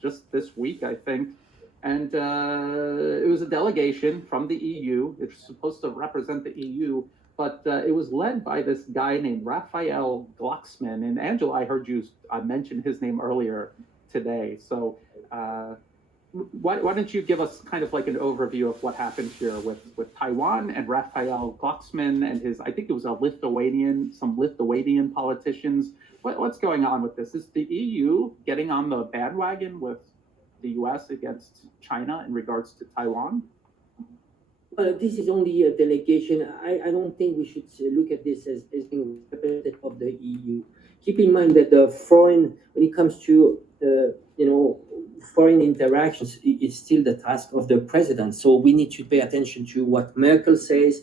just this week, I think. And it was a delegation from the EU. It's supposed to represent the EU, but it was led by this guy named Raphael Glucksmann. And Angela, I heard you mention his name earlier today. So why don't you give us kind of like an overview of what happened here with Taiwan and Raphael Glucksmann and his, I think it was some Lithuanian politicians. What's going on with this? Is the EU getting on the bandwagon with the US against China in regards to Taiwan? This is only a delegation. I don't think we should look at this as being representative of the EU. Keep in mind that when it comes to foreign interactions, it's still the task of the president. So we need to pay attention to what Merkel says,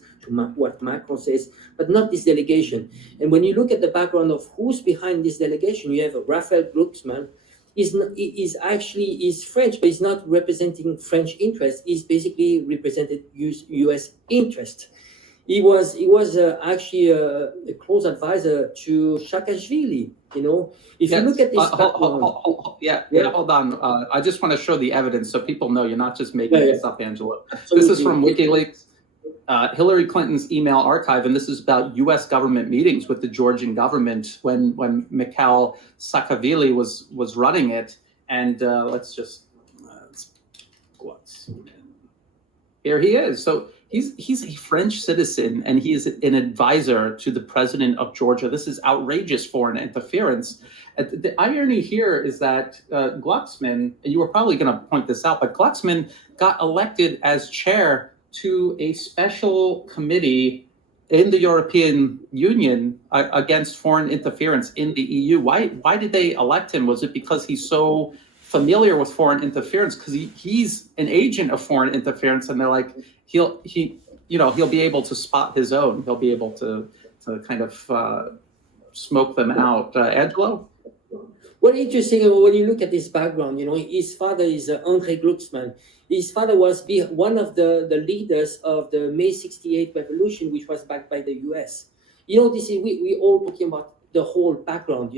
what Macron says, but not this delegation. And when you look at the background of who's behind this delegation, you have Raphael Glucksmann. Is French, but he's not representing French interests. He's basically represented U.S. interest. He was actually a close advisor to Saakashvili. If you look at this background, hold on. I just want to show the evidence so people know you're not just making this up, Angela. This is from WikiLeaks. Hillary Clinton's email archive, and this is about U.S. government meetings with the Georgian government when Mikhail Saakashvili was running it. And here he is. So he's a French citizen, and he is an advisor to the president of Georgia. This is outrageous foreign interference. The irony here is that Glucksmann, and you were probably going to point this out, but Glucksmann got elected as chair to a special committee in the European Union against foreign interference in the EU. Why did they elect him? Was it because he's so familiar with foreign interference? Because he's an agent of foreign interference, and they're like, he'll be able to spot his own. He'll be able to kind of smoke them out. Angelo? Well, interesting when you look at his background, his father is André Glucksmann. His father was one of the leaders of the May 68 revolution, which was backed by the US. This is we all talking about the whole background.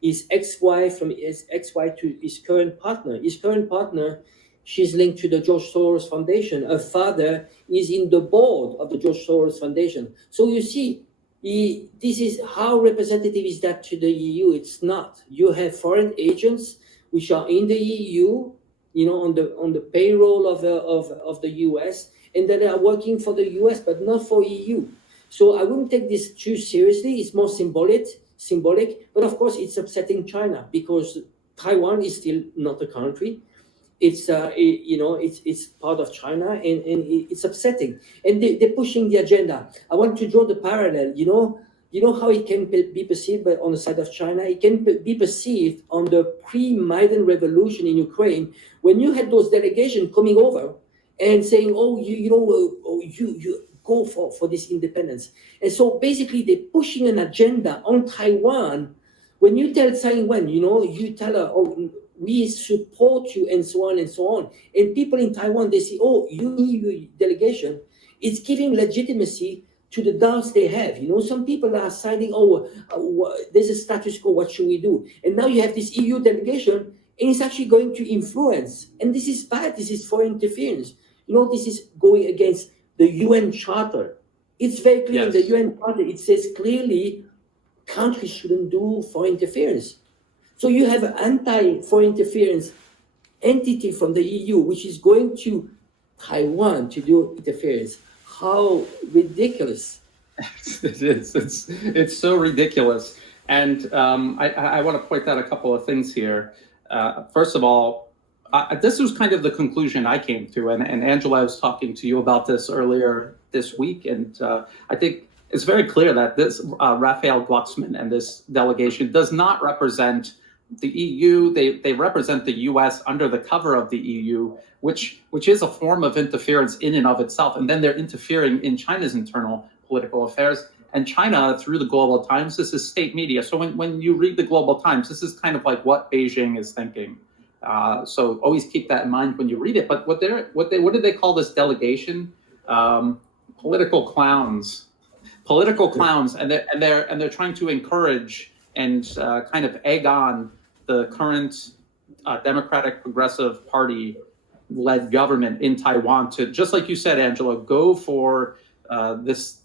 His ex-wife, from his ex-wife to his current partner. His current partner, she's linked to the George Soros Foundation. Her father is in the board of the George Soros Foundation. So you see, this is how representative is that to the EU? It's not. You have foreign agents which are in the EU, on the payroll of the US, and that are working for the US but not for EU. So I wouldn't take this too seriously. It's more symbolic, but of course it's upsetting China because Taiwan is still not a country. It's it's part of China, and it's upsetting, and they're pushing the agenda. I want to draw the parallel. How it can be perceived on the side of China. It can be perceived on the pre-Maidan revolution in Ukraine, when you had those delegations coming over and saying, you go for this independence. And so basically they're pushing an agenda on Taiwan. When you tell Taiwan, you tell her, we support you, and so on and so on. And people in Taiwan, they say, EU delegation, it's giving legitimacy to the doubts they have. Some people are citing, there's a status quo, what should we do? And now you have this EU delegation, and it's actually going to influence. And this is bad. This is foreign interference. This is going against the UN Charter. It's very clear in the UN Charter. It says clearly countries shouldn't do foreign interference. So you have an anti-foreign interference entity from the EU, which is going to Taiwan to do interference. How ridiculous. It is. It's so ridiculous. And I want to point out a couple of things here. First of all, this was kind of the conclusion I came to. And Angela, I was talking to you about this earlier this week. And I think it's very clear that this Raphael Glucksmann and this delegation does not represent the EU. They represent the US under the cover of the EU, which is a form of interference in and of itself. And then they're interfering in China's internal political affairs. And China, through the Global Times, this is state media. So when you read the Global Times, this is kind of like what Beijing is thinking. So always keep that in mind when you read it. But what did they call this delegation? Political clowns. Political clowns, and they're trying to encourage and kind of egg on the current Democratic Progressive Party led government in Taiwan to, just like you said, Angela, go for this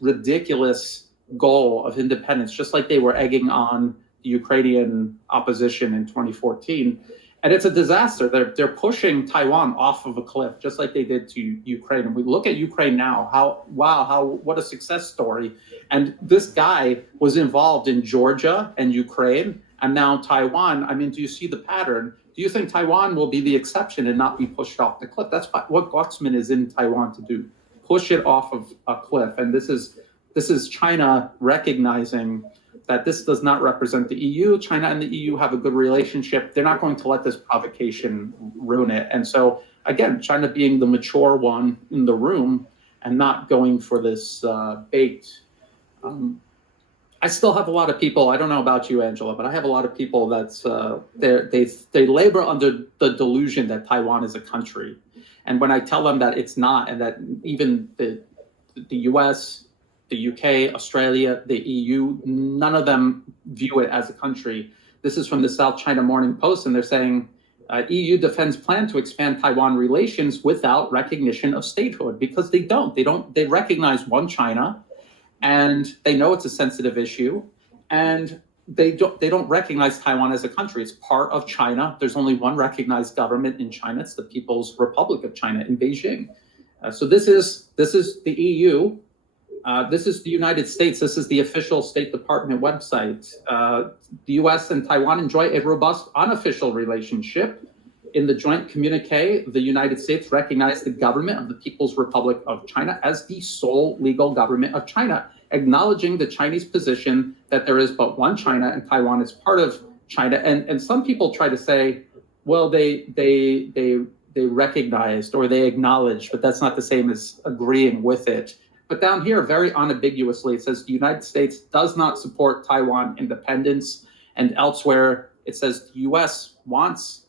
ridiculous goal of independence, just like they were egging on the Ukrainian opposition in 2014. And it's a disaster. They're pushing Taiwan off of a cliff, just like they did to Ukraine. And we look at Ukraine now, what a success story. And this guy was involved in Georgia and Ukraine, and now Taiwan. I mean, do you see the pattern? Do you think Taiwan will be the exception and not be pushed off the cliff? That's what Glucksmann is in Taiwan to do, push it off of a cliff. And this is China recognizing that this does not represent the EU. China and the EU have a good relationship. They're not going to let this provocation ruin it. And so, again, China being the mature one in the room and not going for this bait. I still have a lot of people, I don't know about you, Angela, but I have a lot of people that's they labor under the delusion that Taiwan is a country. And when I tell them that it's not, and that even the US, the UK, Australia, the EU, none of them view it as a country. This is from the South China Morning Post, and they're saying EU defends plan to expand Taiwan relations without recognition of statehood, because they don't. They recognize one China, and they know it's a sensitive issue, and they don't recognize Taiwan as a country. It's part of China. There's only one recognized government in China. It's the People's Republic of China in Beijing. So this is the EU. This is the United States. This is the official State Department website. The US and Taiwan enjoy a robust unofficial relationship. In the joint communique, the United States recognized the government of the People's Republic of China as the sole legal government of China, acknowledging the Chinese position that there is but one China and Taiwan is part of China. And some people try to say, well, they recognized or they acknowledged, but that's not the same as agreeing with it. But down here, very unambiguously, it says the United States does not support Taiwan independence. And elsewhere, it says the US wants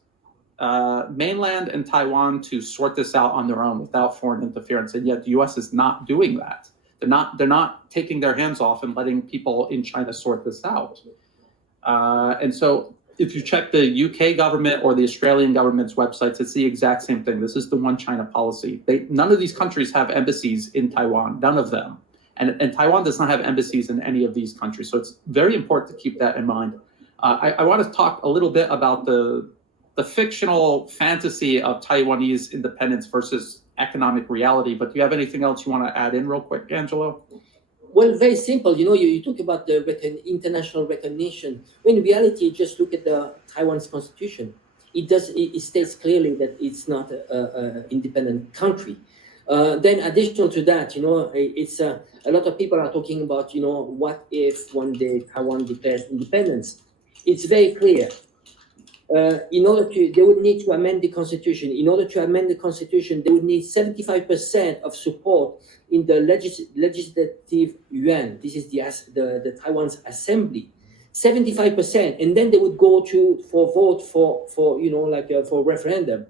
mainland and Taiwan to sort this out on their own without foreign interference. And yet the US is not doing that. They're not taking their hands off and letting people in China sort this out. And so if you check the UK government or the Australian government's websites, it's the exact same thing. This is the one China policy. None of these countries have embassies in Taiwan, none of them. And Taiwan does not have embassies in any of these countries. So it's very important to keep that in mind. I want to talk a little bit about the fictional fantasy of Taiwanese independence versus economic reality. But do you have anything else you want to add in real quick, Angelo? Well, very simple. You talk about the international recognition. In reality, just look at the Taiwan's constitution. It states clearly that it's not an independent country. Then, additional to that, it's a lot of people are talking about, what if one day Taiwan declares independence? It's very clear. They would need to amend the constitution. In order to amend the constitution, they would need 75% of support in the legislative yuan. This is the Taiwan's assembly. 75%, and then they would go for vote for referendum.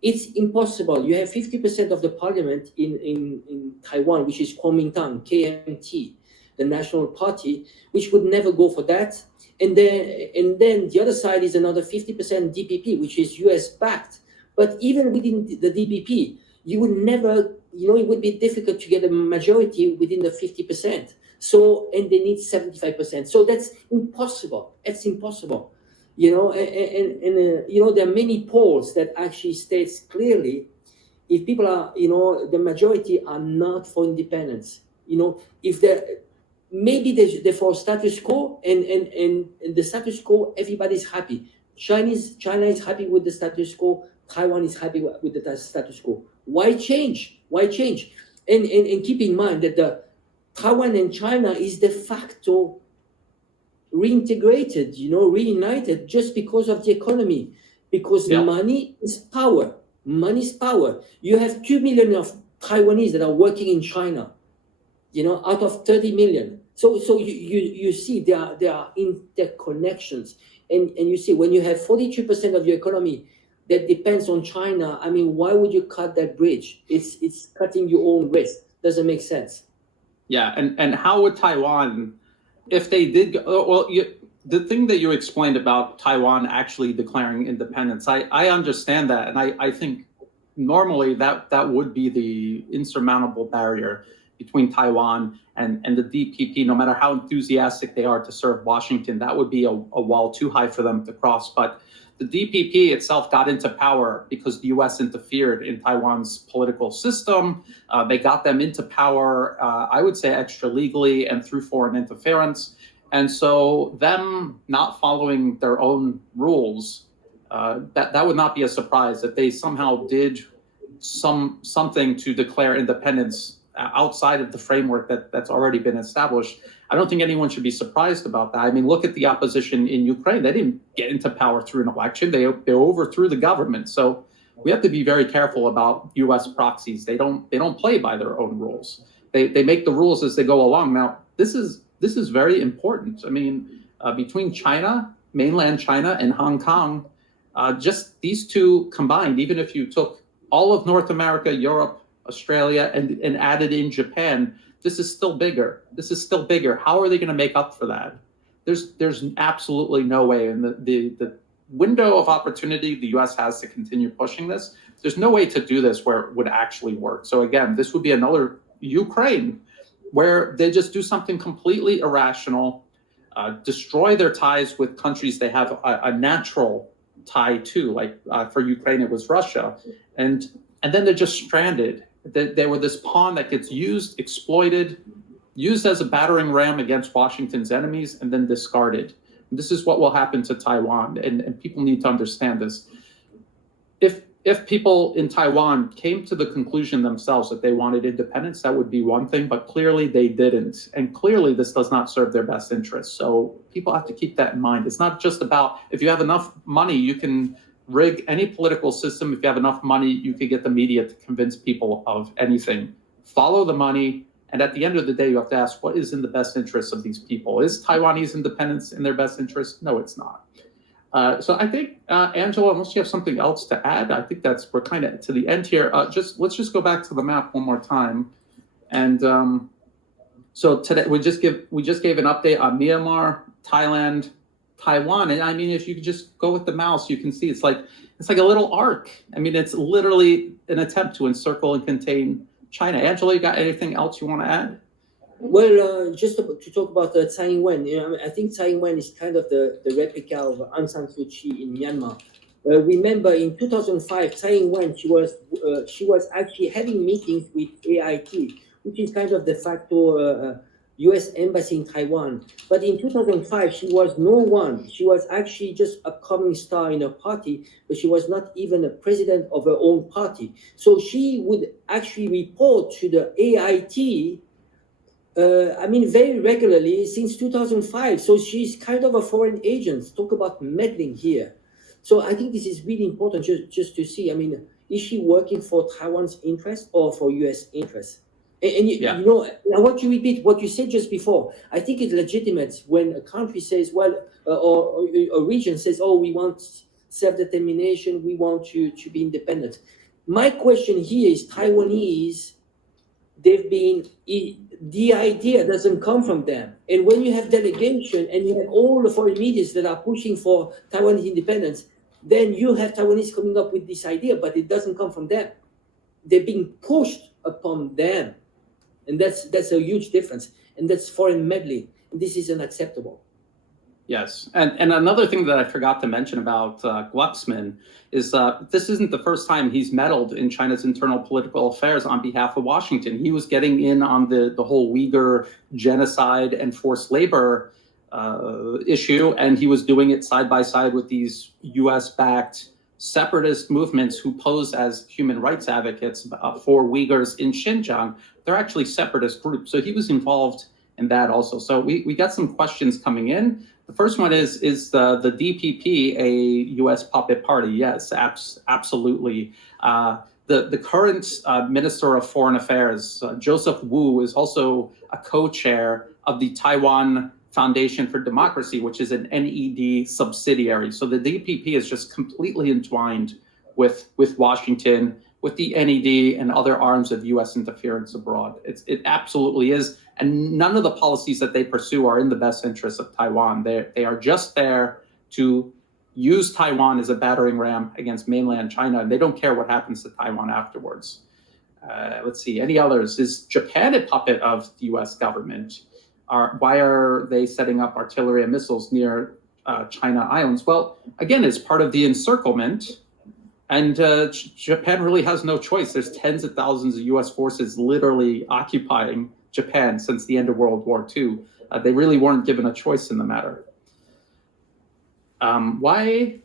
It's impossible. You have 50% of the parliament in Taiwan, which is Kuomintang, KMT, the National Party, which would never go for that. And then the other side is another 50% DPP, which is US backed. But even within the DPP, you would never, it would be difficult to get a majority within the 50%. So, and they need 75%. So that's impossible. It's impossible. There are many polls that actually states clearly if people are, the majority are not for independence. If they're maybe they're for status quo, and the status quo, everybody's happy. China is happy with the status quo. Taiwan is happy with the status quo. Why change? Why change? And keep in mind that the Taiwan and China is de facto reintegrated, reunited just because of the economy. Because money is power. Money is power. You have 2 million of Taiwanese that are working in China, out of 30 million. So you see there are interconnections, and you see when you have 42% of your economy that depends on China. I mean, why would you cut that bridge? It's cutting your own risk. Doesn't make sense. Yeah, and how would Taiwan, if they did go, well, the thing that you explained about Taiwan actually declaring independence, I understand that, and I think normally that would be the insurmountable barrier between Taiwan and the DPP. No matter how enthusiastic they are to serve Washington, that would be a wall too high for them to cross. But the DPP itself got into power because the U.S. interfered in Taiwan's political system. They got them into power, I would say, extra legally and through foreign interference. And so them not following their own rules, that would not be a surprise if they somehow did something to declare independence outside of the framework that's already been established. I don't think anyone should be surprised about that. I mean, look at the opposition in Ukraine. They didn't get into power through an election. They overthrew the government. So we have to be very careful about U.S. proxies. They don't play by their own rules. They make the rules as they go along. Now, this is very important. I mean, between China, mainland China, and Hong Kong, just these two combined, even if you took all of North America, Europe, Australia, and added in Japan, this is still bigger. This is still bigger. How are they going to make up for that? There's absolutely no way. And the window of opportunity the U.S. has to continue pushing this, there's no way to do this where it would actually work. So again, this would be another Ukraine where they just do something completely irrational, destroy their ties with countries they have a natural tie to, like for Ukraine, it was Russia. And then they're just stranded. They were this pawn that gets used, exploited, used as a battering ram against Washington's enemies, and then discarded. And this is what will happen to Taiwan, and people need to understand this. If people in Taiwan came to the conclusion themselves that they wanted independence, that would be one thing, but clearly they didn't. And clearly this does not serve their best interests. So people have to keep that in mind. It's not just about, if you have enough money, you can rig any political system. If you have enough money, you could get the media to convince people of anything. Follow the money. And at the end of the day, you have to ask, what is in the best interest of these people? Is Taiwanese independence in their best interest? No, it's not. So I think, Angela, unless you have something else to add, I think we're kind of to the end here. Let's just go back to the map one more time. And so today we just gave an update on Myanmar, Thailand, Taiwan. And I mean, if you could just go with the mouse, you can see it's like a little arc. I mean, it's literally an attempt to encircle and contain China. Angela, you got anything else you want to add? Well, just to talk about Tsai Ing-wen, I think Tsai Ing-wen is kind of the replica of Aung San Suu Kyi in Myanmar. Remember, in 2005, Tsai Ing-wen, she was actually having meetings with AIT, which is kind of de facto U.S. embassy in Taiwan. But in 2005, she was no one. She was actually just a coming star in her party, but she was not even a president of her own party. So she would actually report to the AIT very regularly since 2005. So she's kind of a foreign agent. Talk about meddling here. So I think this is really important just to see. I mean, is she working for Taiwan's interest or for U.S. interest? And you know, I want to repeat what you said just before. I think it's legitimate when a country says, well, or a region says, oh, we want self-determination, we want to be independent. My question here is Taiwanese, the idea doesn't come from them. And when you have delegation and you have all the foreign medias that are pushing for Taiwanese independence, then you have Taiwanese coming up with this idea, but it doesn't come from them. They're being pushed upon them. And that's a huge difference. And that's foreign meddling. And this is unacceptable. Yes. And another thing that I forgot to mention about Glucksmann is this isn't the first time he's meddled in China's internal political affairs on behalf of Washington. He was getting in on the whole Uyghur genocide and forced labor issue, and he was doing it side by side with these U.S.-backed separatist movements who pose as human rights advocates for Uyghurs in Xinjiang. They're actually separatist groups. So he was involved in that also. So we got some questions coming in. The first one is the DPP a U.S. puppet party? Yes, absolutely. The current Minister of Foreign Affairs, Joseph Wu, is also a co-chair of the Taiwan Foundation for Democracy, which is an NED subsidiary. So the DPP is just completely entwined with Washington, with the NED and other arms of U.S. interference abroad. It absolutely is. And none of the policies that they pursue are in the best interest of Taiwan. They are just there to use Taiwan as a battering ram against mainland China, and they don't care what happens to Taiwan afterwards. Let's see, any others? Is Japan a puppet of the U.S. government? Why are they setting up artillery and missiles near China Islands? Well, again, it's part of the encirclement, and Japan really has no choice. There's tens of thousands of U.S. forces literally occupying Japan since the end of World War II. They really weren't given a choice in the matter. Why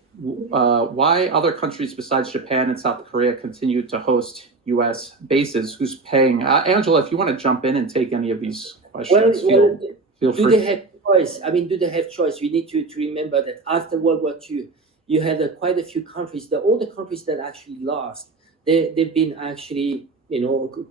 other countries besides Japan and South Korea continue to host U.S. bases? Who's paying? Angela, if you want to jump in and take any of these questions, feel do free. they have choice? I mean, do they have choice? We need to remember that after World War II, you had quite a few countries. All the countries that actually lost, they've been actually,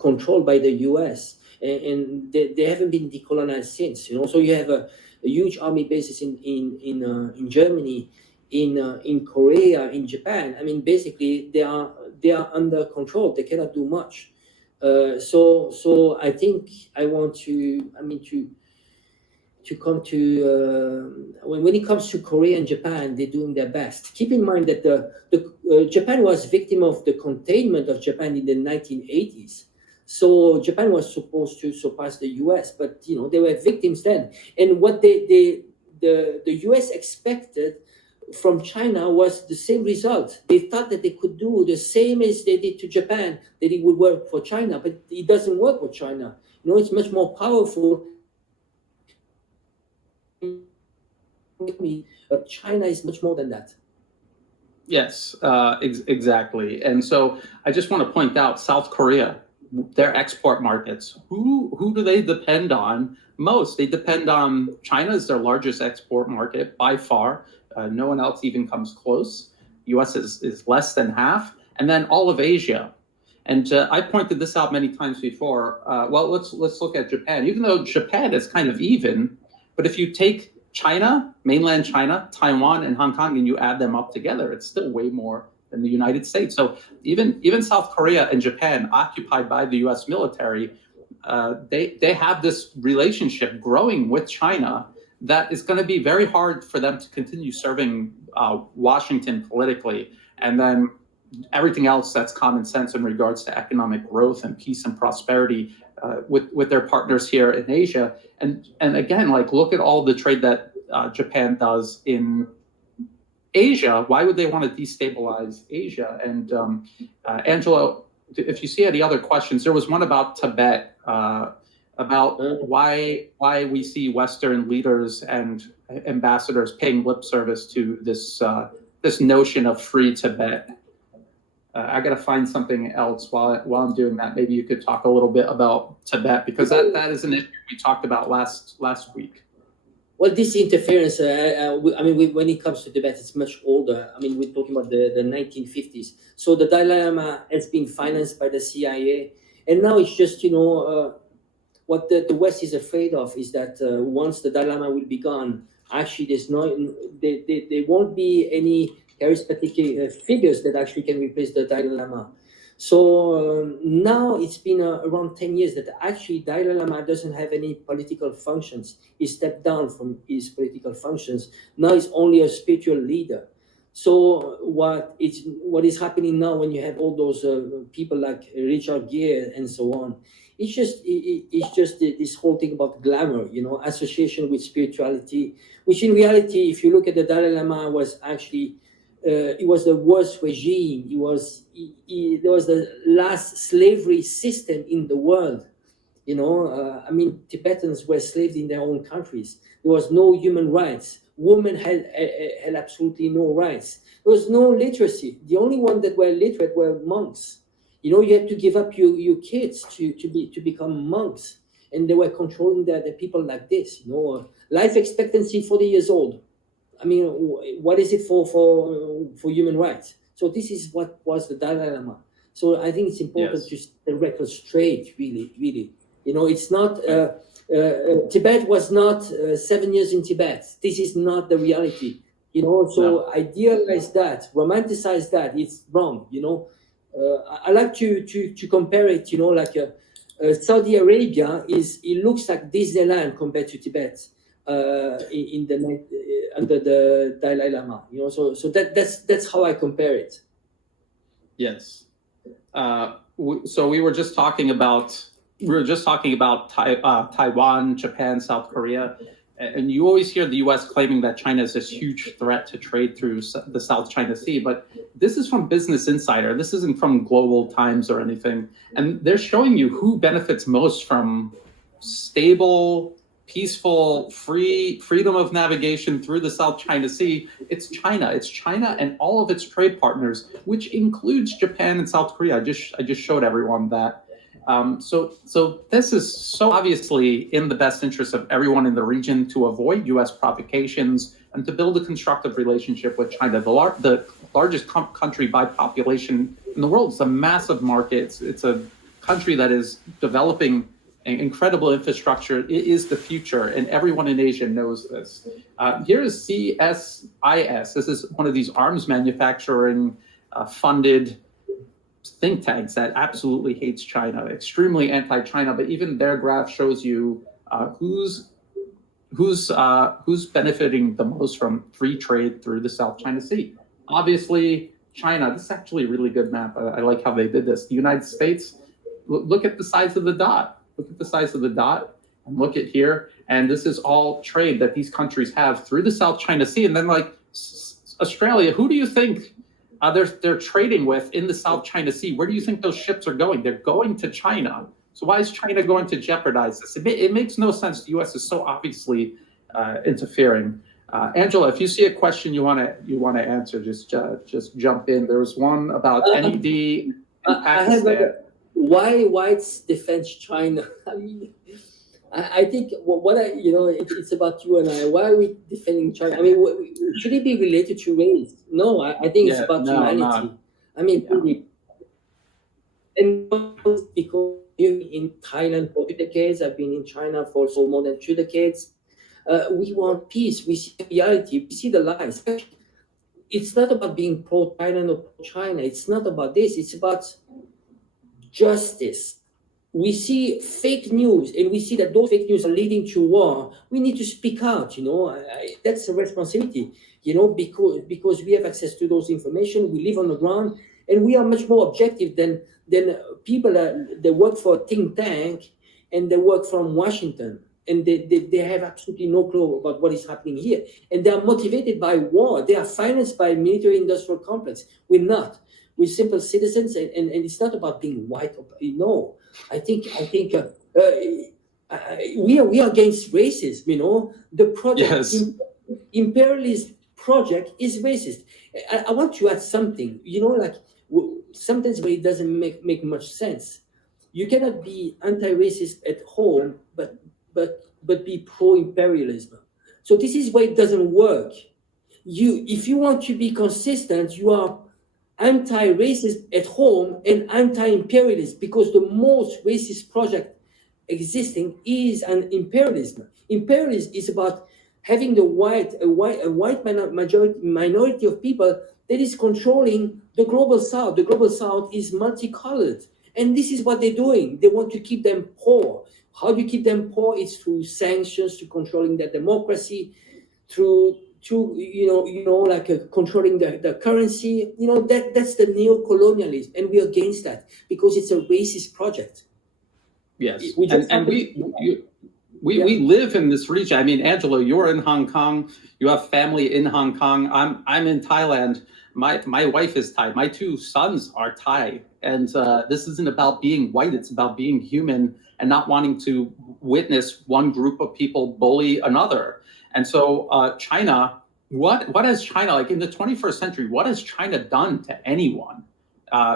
controlled by the U.S. and they haven't been decolonized since. So you have a huge army bases in Germany, in Korea, in Japan. I mean, basically they are under control. They cannot do much. So I think I want to come to when it comes to Korea and Japan, they're doing their best. Keep in mind that Japan was victim of the containment of Japan in the 1980s. So Japan was supposed to surpass the U.S., but they were victims then. And what the U.S. expected from China was the same result. They thought that they could do the same as they did to Japan, that it would work for China, but it doesn't work for China. It's much more powerful. China is much more than that. Yes, exactly. And so I just want to point out South Korea, their export markets. Who do they depend on most? They depend on China as their largest export market by far. No one else even comes close. U.S. is less than half, and then all of Asia. And I pointed this out many times before. Well, let's look at Japan. Even though Japan is kind of even, but if you take China, mainland China, Taiwan, and Hong Kong, and you add them up together, it's still way more than the United States. So even South Korea and Japan, occupied by the U.S. military, they have this relationship growing with China that is going to be very hard for them to continue serving Washington politically. And then everything else that's common sense in regards to economic growth and peace and prosperity with their partners here in Asia. And again, look at all the trade that Japan does in Asia. Why would they want to destabilize Asia? And Angela, if you see any other questions, there was one about Tibet, about why we see Western leaders and ambassadors paying lip service to this notion of free Tibet. I got to find something else while I'm doing that. Maybe you could talk a little bit about Tibet, because that is an issue we talked about last week. Well, this interference, when it comes to Tibet, it's much older. I mean, we're talking about the 1950s. So the Dalai Lama has been financed by the CIA. And now it's just, what the West is afraid of is that once the Dalai Lama will be gone, actually there won't be any charismatic figures that actually can replace the Dalai Lama. So now it's been around 10 years that actually Dalai Lama doesn't have any political functions. He stepped down from his political functions. Now he's only a spiritual leader. So what is happening now when you have all those people like Richard Gere and so on, it's just this whole thing about glamour, association with spirituality, which in reality, if you look at the Dalai Lama, was actually it was the worst regime. There was the last slavery system in the world. Tibetans were slaves in their own countries. There was no human rights. Women had absolutely no rights. There was no literacy. The only one that were literate were monks. You had to give up your kids to become monks, and they were controlling the people like this. Life expectancy 40 years old. I mean, what is it for human rights? So this is what was the Dalai Lama. So I think it's important to set the record straight, really. It's not, Tibet was not 7 years in Tibet. This is not the reality. Idealize that, romanticize that, it's wrong. I like to compare it, like Saudi Arabia it looks like Disneyland compared to Tibet in the under the Dalai Lama, so that's how I compare it. Yes. So we were just talking about Taiwan, Japan, South Korea, and you always hear the U.S. claiming that China is this huge threat to trade through the South China Sea, but this is from Business Insider. This isn't from Global Times or anything, and they're showing you who benefits most from stable, peaceful, freedom of navigation through the South China Sea. It's China. It's China and all of its trade partners, which includes Japan and South Korea. I just showed everyone that. So this is so obviously in the best interest of everyone in the region to avoid U.S. provocations and to build a constructive relationship with China, the largest country by population in the world. It's a massive market. It's a country that is developing incredible infrastructure. It is the future, and everyone in Asia knows this. Here is CSIS. This is one of these arms manufacturing funded think tanks that absolutely hates China, extremely anti-China. But even their graph shows you who's benefiting the most from free trade through the South China Sea. Obviously, China. This is actually a really good map. I like how they did this. The United States. Look at the size of the dot. Look at the size of the dot, and look at here. And this is all trade that these countries have through the South China Sea. And then, like Australia, who do you think they're trading with in the South China Sea? Where do you think those ships are going? They're going to China. So why is China going to jeopardize this? It makes no sense. The U.S. is so obviously interfering. Angela, if you see a question you want to answer, just jump in. There was one about NED in Pakistan. Why it's defense China? I mean, I think it's about you and I. Why are we defending China? I mean, should it be related to race? No, I think it's about humanity. Not. I mean, really. And because in Thailand for 2 decades, I've been in China for more than 2 decades. We want peace. We see reality. We see the lies. It's not about being pro-Thailand or pro-China. It's not about this. It's about justice. We see fake news, and we see that those fake news are leading to war. We need to speak out. That's a responsibility. Because we have access to those information. We live on the ground, and we are much more objective than people that work for a think tank and they work from Washington, and they have absolutely no clue about what is happening here. And they are motivated by war. They are financed by military-industrial complex. We're not. We're simple citizens, and it's not about being white. No, I think we are against racism. The project, yes. Imperialist project is racist. I want to add something. Sometimes it doesn't make much sense. You cannot be anti-racist at home, but be pro-imperialism. So this is why it doesn't work. If you want to be consistent, you are anti-racist at home and anti-imperialist, because the most racist project existing is an imperialism. Imperialism is about having a white minority of people that is controlling the global South. The global South is multicolored, and this is what they're doing. They want to keep them poor. How do you keep them poor? It's through sanctions, to controlling their democracy, through controlling the currency. That's the neo-colonialism, and we're against that because it's a racist project. Yes, and we live in this region. I mean, Angela, you're in Hong Kong. You have family in Hong Kong. I'm in Thailand. My wife is Thai. My 2 sons are Thai, and this isn't about being white. It's about being human and not wanting to witness one group of people bully another. And so China, what has China, like in the 21st century, what has China done to anyone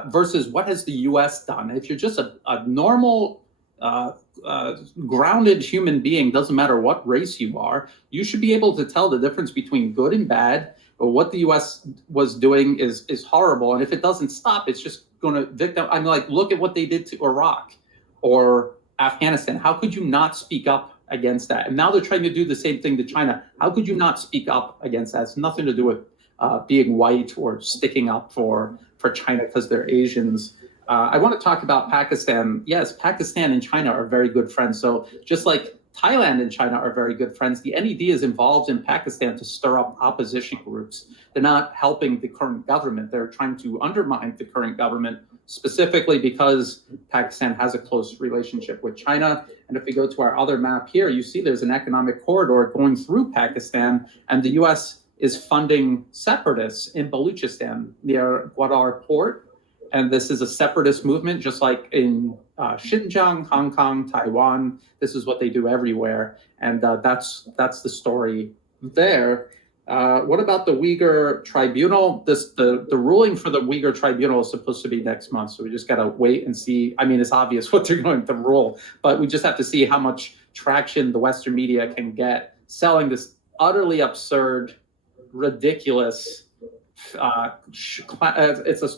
versus what has the U.S. done? If you're just a normal, grounded human being, doesn't matter what race you are, you should be able to tell the difference between good and bad. But what the U.S. was doing is horrible. And if it doesn't stop, it's just going to victim. I'm like, look at what they did to Iraq or Afghanistan. How could you not speak up against that? And now they're trying to do the same thing to China. How could you not speak up against that? It's nothing to do with being white or sticking up for for China because they're Asians. I want to talk about Pakistan. Yes, Pakistan and China are very good friends. So just like Thailand and China are very good friends, the NED is involved in Pakistan to stir up opposition groups. They're not helping the current government. They're trying to undermine the current government, specifically because Pakistan has a close relationship with China. And if we go to our other map here, you see there's an economic corridor going through Pakistan, and the US is funding separatists in Baluchistan near Gwadar port. And this is a separatist movement, just like in Xinjiang, Hong Kong, Taiwan. This is what they do everywhere. And that's the story there. What about the Uyghur Tribunal? The ruling for the Uyghur Tribunal is supposed to be next month, so we just got to wait and see. I mean, it's obvious what they're going to rule, but we just have to see how much traction the Western media can get selling this utterly absurd, ridiculous. It's a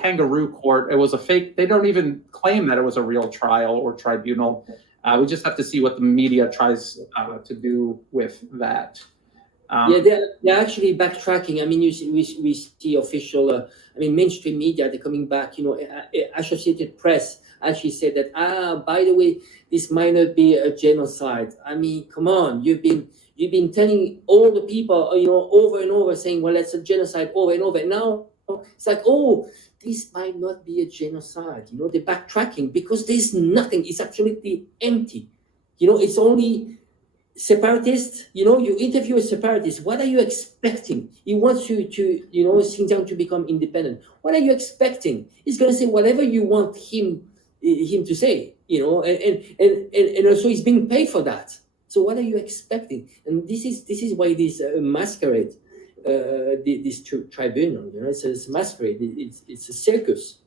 kangaroo court. It was a fake. They don't even claim that it was a real trial or tribunal. We just have to see what the media tries to do with that. They're actually backtracking. I mean, we see official, mainstream media, they're coming back. Associated Press actually said that, by the way, this might not be a genocide. I mean, come on, you've been telling all the people, over and over, saying, well, it's a genocide over and over. Now it's like, oh, this might not be a genocide. They're backtracking because there's nothing. It's absolutely empty. It's only separatists. You interview a separatist. What are you expecting? He wants you to, Xinjiang to become independent. What are you expecting? He's going to say whatever you want him to say, and also he's being paid for that. So what are you expecting? And this is why this masquerade, this tribunal, it's a masquerade. It's a circus.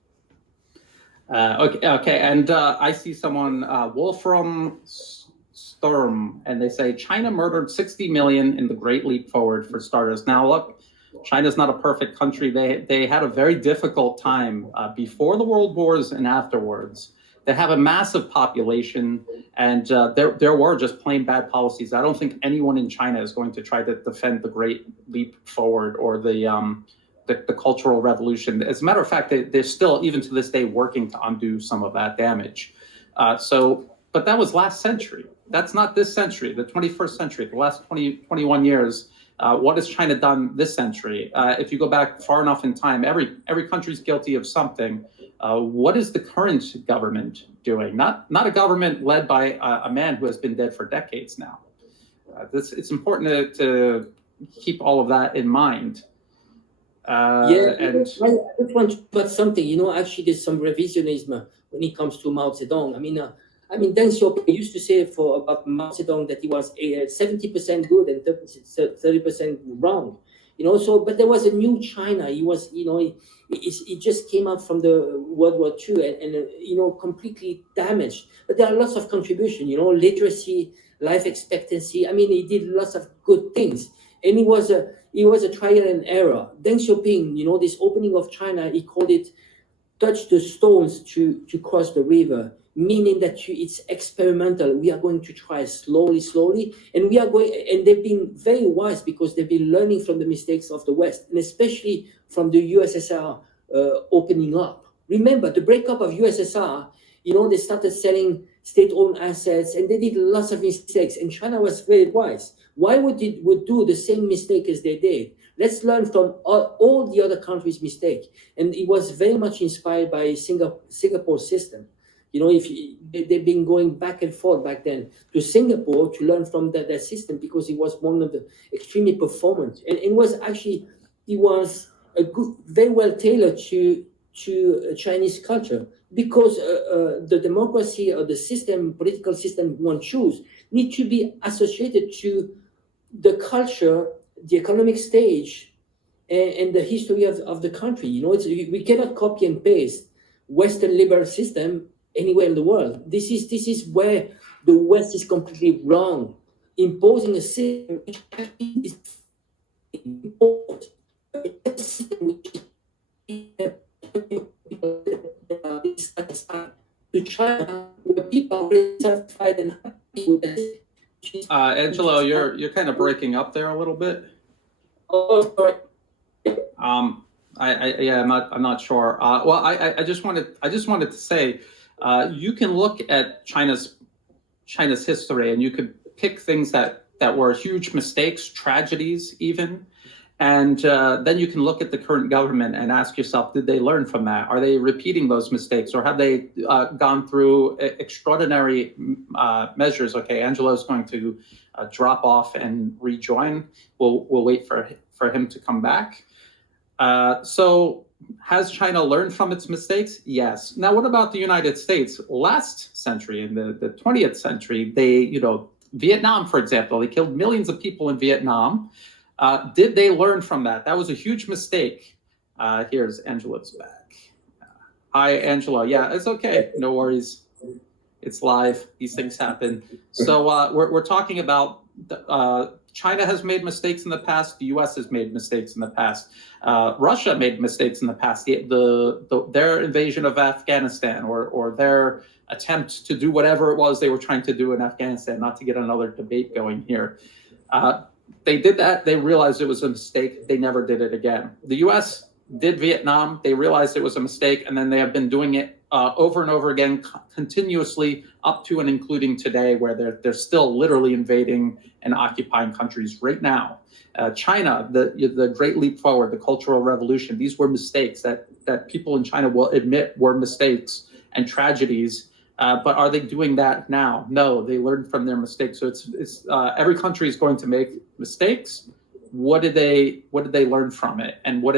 Okay, and I see someone, Wolfram Sturm, and they say China murdered 60 million in the Great Leap Forward, for starters. Now, look, China's not a perfect country. They had a very difficult time before the world wars and afterwards. They have a massive population, and there were just plain bad policies. I don't think anyone in China is going to try to defend the Great Leap Forward or the Cultural Revolution. As a matter of fact, they're still, even to this day, working to undo some of that damage. But that was last century. That's not this century, the 21st century, the last 21 years. What has China done this century? If you go back far enough in time, every country's guilty of something. What is the current government doing? Not a government led by a man who has been dead for decades now. It's important to keep all of that in mind. I just want to put something. Actually, there's some revisionism when it comes to Mao Zedong. Deng Xiaoping used to say about Mao Zedong that he was 70% good and 30% wrong. But there was a new China. He was, he just came out from the World War II and completely damaged. But there are lots of contribution, literacy, life expectancy. He did lots of good things. And it was a trial and error. Deng Xiaoping, this opening of China, he called it touch the stones to cross the river, meaning that it's experimental. We are going to try slowly, and they've been very wise because they've been learning from the mistakes of the West, and especially from the USSR opening up. Remember, the breakup of USSR, they started selling state-owned assets, and they did lots of mistakes, and China was very wise. Why would do the same mistake as they did? Let's learn from all the other countries' mistake. And it was very much inspired by Singapore's system. They've been going back and forth back then to Singapore to learn from their system because it was one of the extremely performant. And it was a good, very well tailored to Chinese culture because the democracy or the system, political system one choose, need to be associated to the culture, the economic stage, and the history of the country. We cannot copy and paste Western liberal system anywhere in the world. This is where the West is completely wrong, imposing a system which is imposed. To China, where people are really satisfied and happy with this. Angelo, you're kind of breaking up there a little bit. Oh, sorry. I'm not sure. Well, I just wanted to say, you can look at China's history, and you could pick things that were huge mistakes, tragedies, even. And then you can look at the current government and ask yourself, did they learn from that? Are they repeating those mistakes, or have they gone through extraordinary measures? Okay, Angelo is going to drop off and rejoin. We'll wait for him to come back. So has China learned from its mistakes? Yes. Now, what about the United States? Last century, in the 20th century, they, Vietnam, for example, they killed millions of people in Vietnam. Did they learn from that? That was a huge mistake. Here's Angelo's back. Hi, Angelo. Yeah, it's okay. No worries. It's live. These things happen. So we're talking about China has made mistakes in the past. The U.S. has made mistakes in the past. Russia made mistakes in the past. Their invasion of Afghanistan, or their attempt to do whatever it was they were trying to do in Afghanistan. Not to get another debate going here. They did that. They realized it was a mistake. They never did it again. The U.S. did Vietnam. They realized it was a mistake, and then they have been doing it over and over again, continuously, up to and including today, where they're still literally invading and occupying countries right now. China, the Great Leap Forward, the Cultural Revolution, these were mistakes that people in China will admit were mistakes and tragedies. But are they doing that now? No, they learned from their mistakes. So it's every country is going to make mistakes. What did they learn from it, and what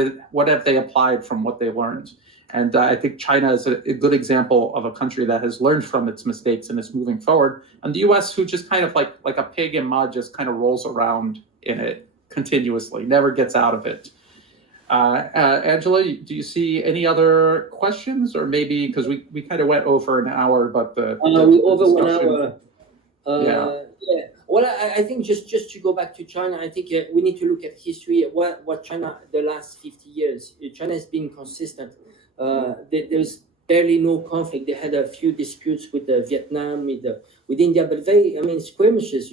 have they applied from what they learned? And I think China is a good example of a country that has learned from its mistakes and is moving forward. And the U.S., who just kind of like a pig in mud, just kind of rolls around in it continuously, never gets out of it. Angela, do you see any other questions, or maybe because we kind of went over an hour, but we over 1 hour. Yeah. Well, I think just to go back to China, I think we need to look at history. What China the last 50 years, China has been consistent. There's barely no conflict. They had a few disputes with Vietnam, with India, but skirmishes.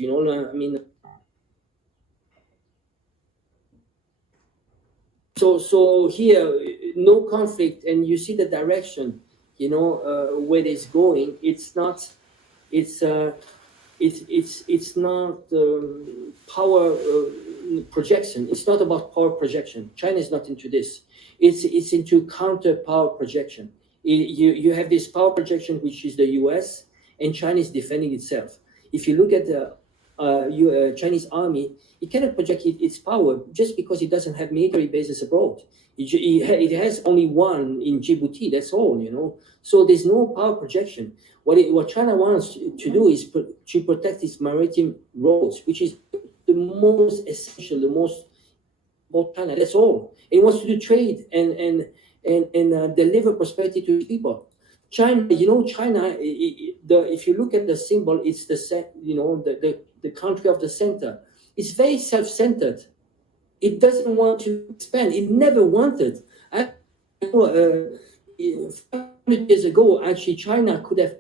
So here, no conflict, and you see the direction, where it's going. It's not power projection. It's not about power projection. China is not into this. It's into counter power projection. You have this power projection, which is the U.S., and China is defending itself. If you look at the Chinese army, it cannot project its power just because it doesn't have military bases abroad. It has only one in Djibouti. That's all, So there's no power projection. What China wants to do is to protect its maritime roads, which is the most essential, the most about China. That's all. It wants to do trade and deliver prosperity to people. China, China. If you look at the symbol, it's the country of the center. It's very self-centered. It doesn't want to expand. It never wanted. 500 years ago, actually, China could have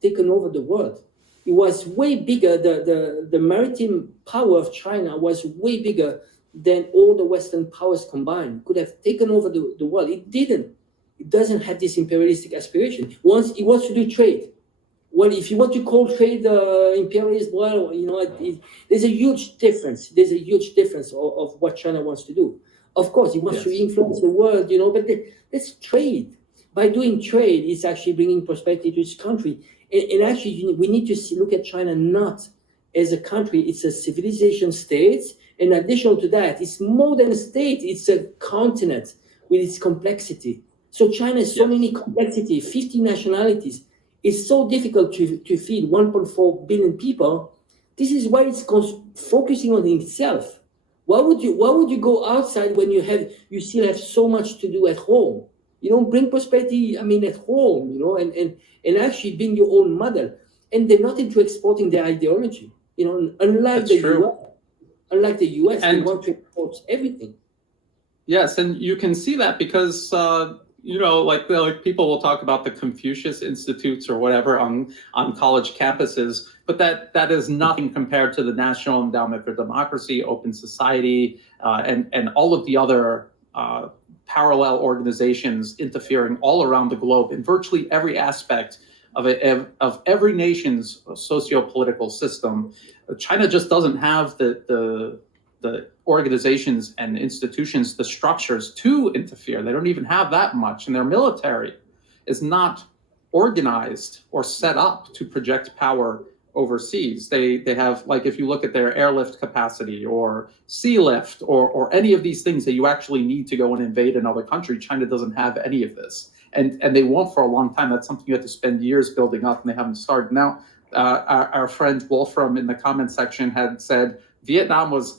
taken over the world. It was way bigger. The maritime power of China was way bigger than all the Western powers combined. Could have taken over the world. It didn't. It doesn't have this imperialistic aspiration. It wants to do trade. Well, if you want to call trade imperialism, well, there's a huge difference. There's a huge difference of what China wants to do. Of course, it wants to influence the world, but let's trade. By doing trade, it's actually bringing prosperity to its country. And actually, we need to look at China not as a country. It's a civilization state. In addition to that, it's more than a state. It's a continent with its complexity. So China has so many complexity, 50 nationalities. It's so difficult to feed 1.4 billion people. This is why it's focusing on itself. Why would you go outside when you still have so much to do at home? Bring prosperity. at home. And actually being your own model. And they're not into exporting their ideology. Unlike the US, they want to export everything. Yes, and you can see that because like people will talk about the Confucius Institutes or whatever on college campuses, but that is nothing compared to the National Endowment for Democracy, Open Society, and all of the other parallel organizations interfering all around the globe in virtually every aspect of every nation's socio-political system. China just doesn't have the organizations and institutions, the structures to interfere. They don't even have that much, and their military is not organized or set up to project power overseas. They have, like, if you look at their airlift capacity or sea lift or any of these things that you actually need to go and invade another country, China doesn't have any of this. And they won't for a long time. That's something you have to spend years building up, and they haven't started. Now, our friend Wolfram in the comment section had said, Vietnam was,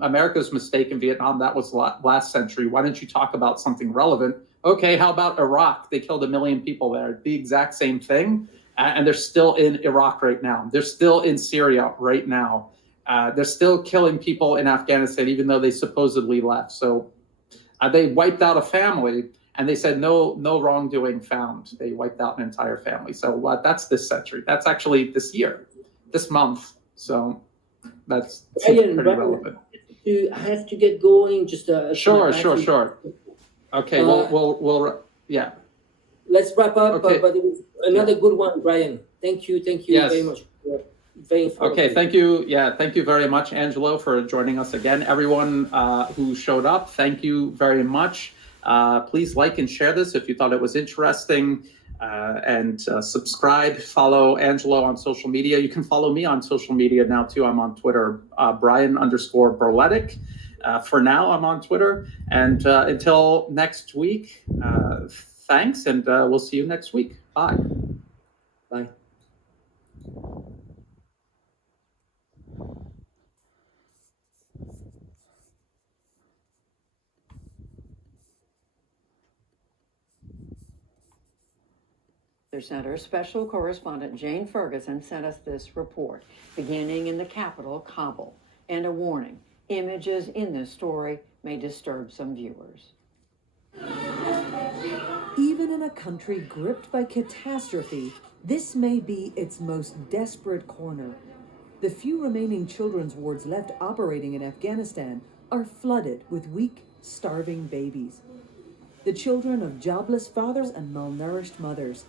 America's mistake in Vietnam, that was last century. Why didn't you talk about something relevant? Okay, how about Iraq? They killed 1 million people there. The exact same thing. And they're still in Iraq right now. They're still in Syria right now. They're still killing people in Afghanistan, even though they supposedly left. So they wiped out a family, and they said no wrongdoing found. They wiped out an entire family. So that's this century. That's actually this year, this month. So that's pretty relevant. You have to get going. Just sure. Okay, we'll yeah. Let's wrap up. Okay. But it was another good one, Brian. Thank you Yes. very much. Very informative. Okay, thank you. Yeah, thank you very much, Angelo, for joining us again. Everyone who showed up, thank you very much. Please like and share this if you thought it was interesting, and subscribe, follow Angelo on social media. You can follow me on social media now too. I'm on Twitter, Brian_Berletic. For now, I'm on Twitter. And until next week, thanks, and we'll see you next week. Bye. Bye. Center special correspondent Jane Ferguson sent us this report, beginning in the capital, Kabul, and a warning: images in this story may disturb some viewers. Even in a country gripped by catastrophe, this may be its most desperate corner. The few remaining children's wards left operating in Afghanistan are flooded with weak, starving babies. The children of jobless fathers and malnourished mothers.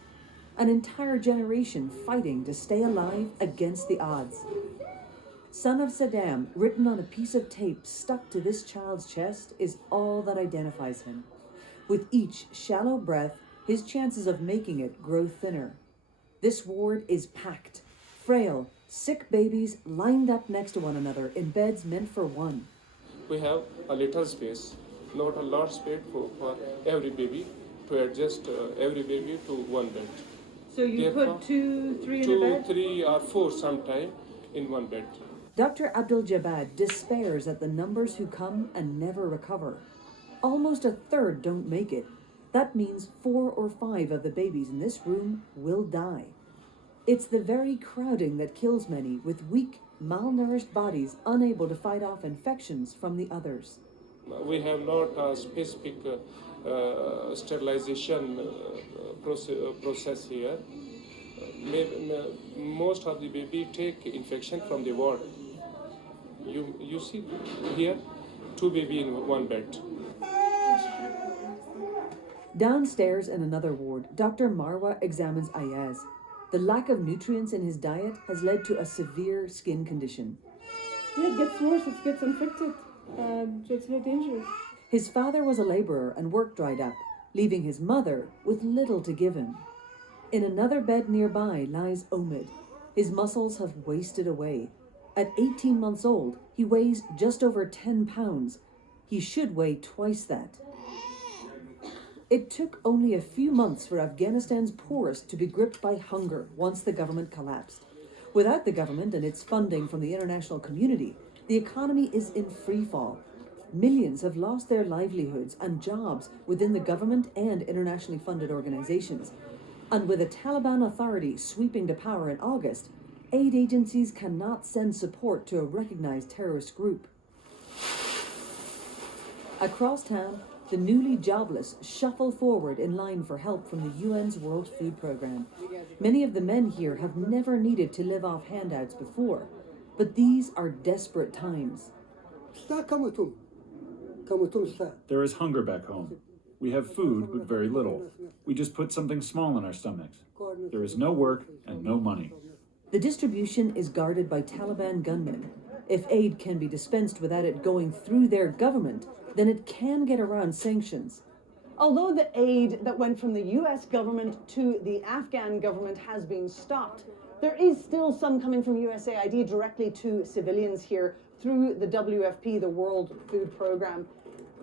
An entire generation fighting to stay alive against the odds. Son of Saddam, written on a piece of tape stuck to this child's chest, is all that identifies him. With each shallow breath, his chances of making it grow thinner. This ward is packed. Frail, sick babies lined up next to one another in beds meant for one. We have a little space, not a large space for every baby, to adjust every baby to one bed. So you Therefore, put 2, 3 in a bed? 2, 3 or 4 sometime in one bed. Dr. Abdul Jabad despairs at the numbers who come and never recover. Almost a third don't make it. That means 4 or 5 of the babies in this room will die. It's the very crowding that kills many, with weak, malnourished bodies unable to fight off infections from the others. We have not a specific sterilization process here. Most of the baby take infection from the ward. You see here, 2 baby in one bed. Downstairs in another ward, Dr. Marwa examines Ayaz. The lack of nutrients in his diet has led to a severe skin condition. Yeah, it gets worse, it gets infected. So it's very dangerous. His father was a laborer and work dried up, leaving his mother with little to give him. In another bed nearby lies Omid. His muscles have wasted away. At 18 months old, he weighs just over 10 pounds. He should weigh twice that. It took only a few months for Afghanistan's poorest to be gripped by hunger once the government collapsed. Without the government and its funding from the international community, the economy is in free fall. Millions have lost their livelihoods and jobs within the government and internationally funded organizations. And with a Taliban authority sweeping to power in August, aid agencies cannot send support to a recognized terrorist group. Across town, the newly jobless shuffle forward in line for help from the UN's World Food Programme. Many of the men here have never needed to live off handouts before, but these are desperate times. There is hunger back home. We have food, but very little. We just put something small in our stomachs. There is no work and no money. The distribution is guarded by Taliban gunmen. If aid can be dispensed without it going through their government, then it can get around sanctions. Although the aid that went from the US government to the Afghan government has been stopped, there is still some coming from USAID directly to civilians here through the WFP, the World Food Programme.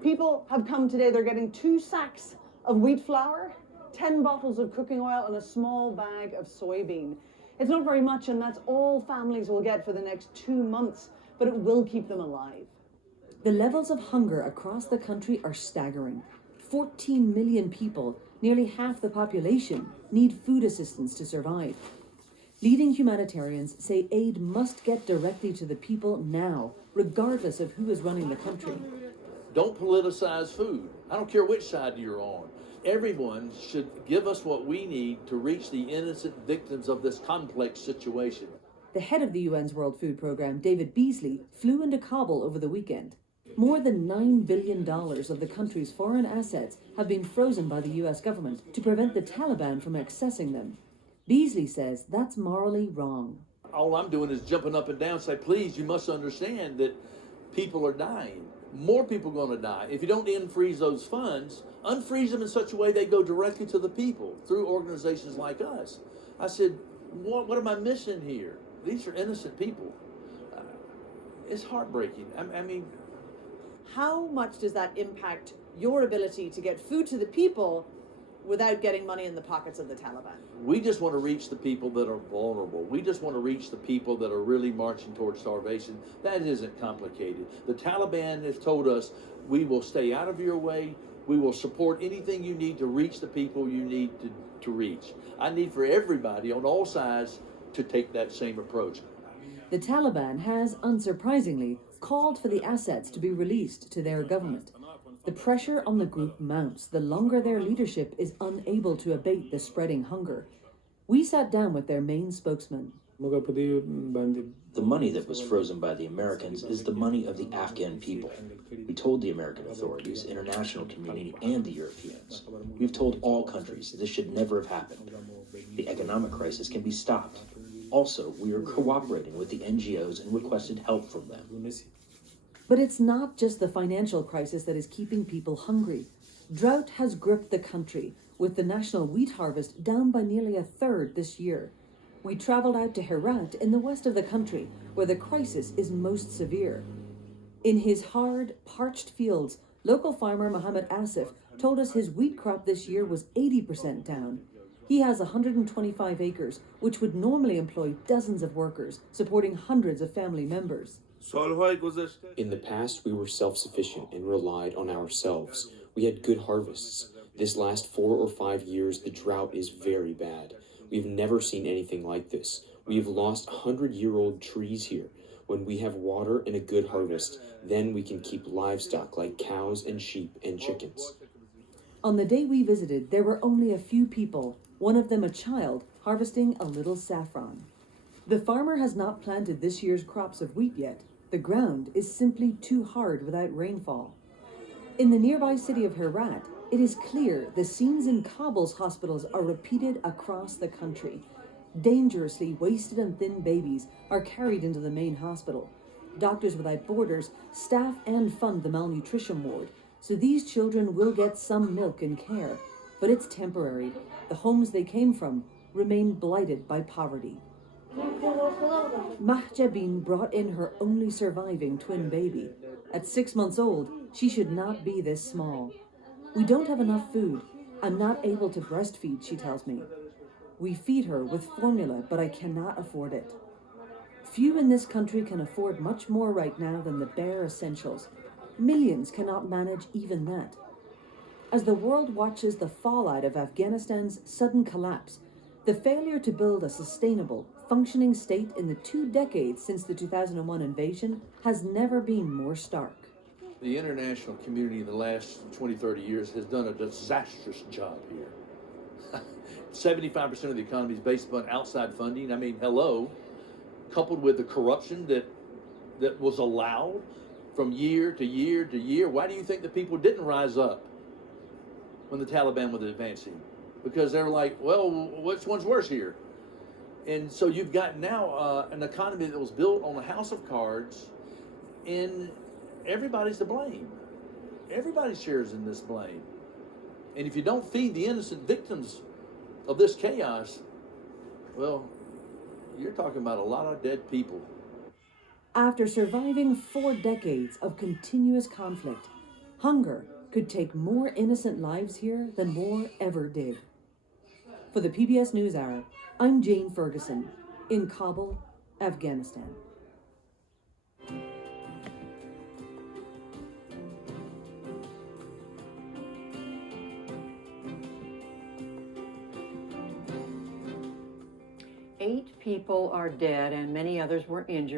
People have come today, they're getting 2 sacks of wheat flour, 10 bottles of cooking oil, and a small bag of soybean. It's not very much, and that's all families will get for the next 2 months, but it will keep them alive. The levels of hunger across the country are staggering. 14 million people, nearly half the population, need food assistance to survive. Leading humanitarians say aid must get directly to the people now, regardless of who is running the country. Don't politicize food. I don't care which side you're on. Everyone should give us what we need to reach the innocent victims of this complex situation. The head of the UN's World Food Programme, David Beasley, flew into Kabul over the weekend. More than $9 billion of the country's foreign assets have been frozen by the US government to prevent the Taliban from accessing them. Beasley says that's morally wrong. All I'm doing is jumping up and down, say, please, you must understand that people are dying. More people are going to die. If you don't unfreeze those funds, unfreeze them in such a way they go directly to the people through organizations like us. I said, what am I missing here? These are innocent people. It's heartbreaking. I mean, How much does that impact your ability to get food to the people without getting money in the pockets of the Taliban? we just want to reach the people that are vulnerable. We just want to reach the people that are really marching towards starvation. That isn't complicated. The Taliban has told us, we will stay out of your way. We will support anything you need to reach the people you need to reach. I need for everybody on all sides to take that same approach. The Taliban has, unsurprisingly, called for the assets to be released to their government. The pressure on the group mounts the longer their leadership is unable to abate the spreading hunger. We sat down with their main spokesman. The money that was frozen by the Americans is the money of the Afghan people. We told the American authorities, international community, and the Europeans. We've told all countries this should never have happened. The economic crisis can be stopped. Also, we are cooperating with the NGOs and requested help from them. But it's not just the financial crisis that is keeping people hungry. Drought has gripped the country, with the national wheat harvest down by nearly a third this year. We traveled out to Herat in the west of the country, where the crisis is most severe. In his hard, parched fields, local farmer Mohammed Asif told us his wheat crop this year was 80% down. He has 125 acres, which would normally employ dozens of workers, supporting hundreds of family members. In the past, we were self-sufficient and relied on ourselves. We had good harvests. This last 4 or 5 years, the drought is very bad. We've never seen anything like this. We have lost 100-year-old trees here. When we have water and a good harvest, then we can keep livestock like cows and sheep and chickens. On the day we visited, there were only a few people, one of them a child, harvesting a little saffron. The farmer has not planted this year's crops of wheat yet. The ground is simply too hard without rainfall. In the nearby city of Herat, it is clear the scenes in Kabul's hospitals are repeated across the country. Dangerously wasted and thin babies are carried into the main hospital. Doctors Without Borders staff and fund the malnutrition ward, so these children will get some milk and care. But it's temporary. The homes they came from remain blighted by poverty. Mahjabin brought in her only surviving twin baby. At 6 months old, she should not be this small. We don't have enough food. I'm not able to breastfeed, she tells me. We feed her with formula, but I cannot afford it. Few in this country can afford much more right now than the bare essentials. Millions cannot manage even that. As the world watches the fallout of Afghanistan's sudden collapse, the failure to build a sustainable, functioning state in the 2 decades since the 2001 invasion has never been more stark. The international community in the last 20, 30 years has done a disastrous job here. 75% of the economy is based upon outside funding. I mean, hello, coupled with the corruption that was allowed from year to year to year. Why do you think the people didn't rise up when the Taliban was advancing? Because they're like, well, which one's worse here? And so you've got now an economy that was built on a house of cards, and everybody's to blame. Everybody shares in this blame. And if you don't feed the innocent victims of this chaos, well, you're talking about a lot of dead people. After surviving 4 decades of continuous conflict, hunger could take more innocent lives here than war ever did. For the PBS NewsHour, I'm Jane Ferguson in Kabul, Afghanistan. Eight people are dead and many others were injured.